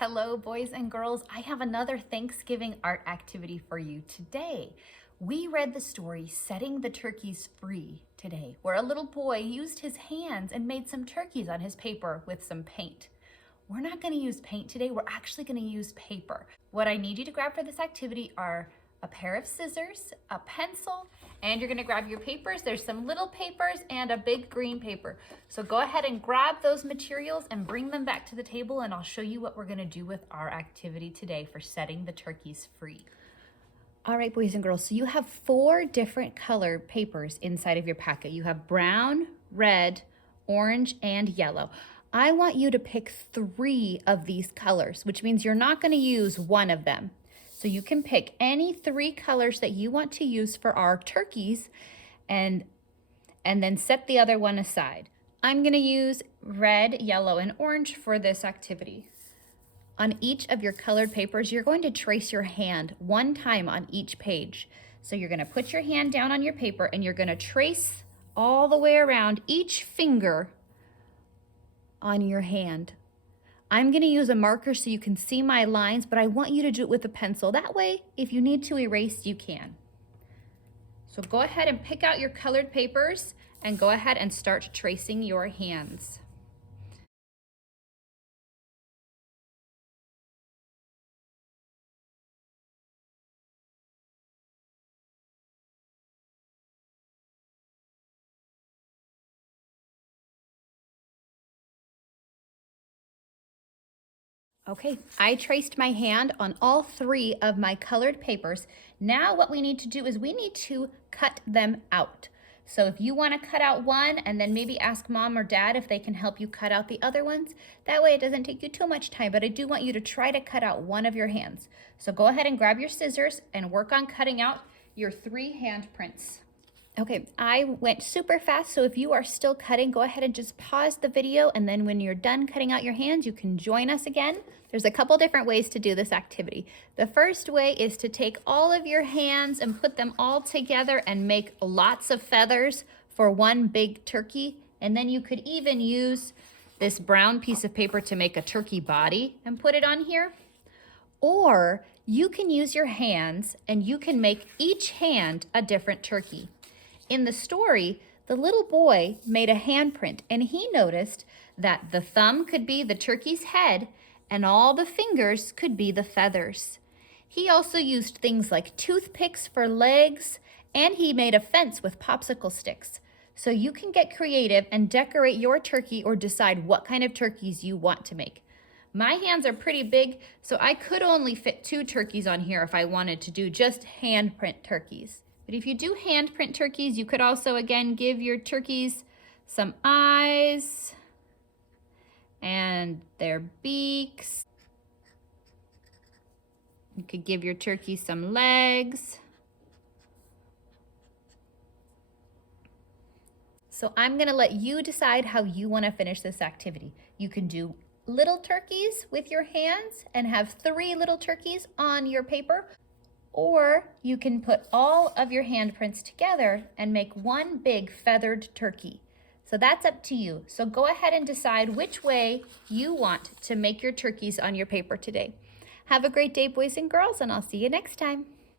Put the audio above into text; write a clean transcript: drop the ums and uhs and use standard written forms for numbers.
Hello, boys and girls. I have another Thanksgiving art activity for you today. We read the story Setting the Turkeys Free today, where a little boy used his hands and made some turkeys on his paper with some paint. We're not going to use paint today. We're actually going to use paper. What I need you to grab for this activity are a pair of scissors, a pencil, and you're going to grab your papers. There's some little papers and a big green paper. So go ahead and grab those materials and bring them back to the table, and I'll show you what we're going to do with our activity today for setting the turkeys free. All right, boys and girls, so you have 4 different color papers inside of your packet. You have brown, red, orange, and yellow. I want you to pick 3 of these colors, which means you're not going to use one of them. So you can pick any 3 colors that you want to use for our turkeys and then set the other one aside. I'm going to use red, yellow, and orange for this activity. On each of your colored papers, you're going to trace your hand 1 time on each page. So you're going to put your hand down on your paper and you're going to trace all the way around each finger on your hand. I'm going to use a marker so you can see my lines, but I want you to do it with a pencil. That way, if you need to erase, you can. So go ahead and pick out your colored papers and go ahead and start tracing your hands. Okay, I traced my hand on all 3 of my colored papers. Now what we need to do is we need to cut them out. So if you want to cut out one and then maybe ask mom or dad if they can help you cut out the other ones, that way it doesn't take you too much time, but I do want you to try to cut out one of your hands. So go ahead and grab your scissors and work on cutting out your 3 handprints. Okay, I went super fast, so if you are still cutting, go ahead and just pause the video, and then when you're done cutting out your hands, you can join us again. There's a couple different ways to do this activity. The first way is to take all of your hands and put them all together and make lots of feathers for one big turkey, and then you could even use this brown piece of paper to make a turkey body and put it on here. Or you can use your hands and you can make each hand a different turkey. In the story, the little boy made a handprint and he noticed that the thumb could be the turkey's head and all the fingers could be the feathers. He also used things like toothpicks for legs, and he made a fence with popsicle sticks. So you can get creative and decorate your turkey or decide what kind of turkeys you want to make. My hands are pretty big, so I could only fit 2 turkeys on here if I wanted to do just handprint turkeys. But if you do handprint turkeys, you could also, again, give your turkeys some eyes and their beaks. You could give your turkey some legs. So I'm going to let you decide how you want to finish this activity. You can do little turkeys with your hands and have 3 little turkeys on your paper. Or you can put all of your handprints together and make one big feathered turkey. So that's up to you. So go ahead and decide which way you want to make your turkeys on your paper today. Have a great day, boys and girls, and I'll see you next time.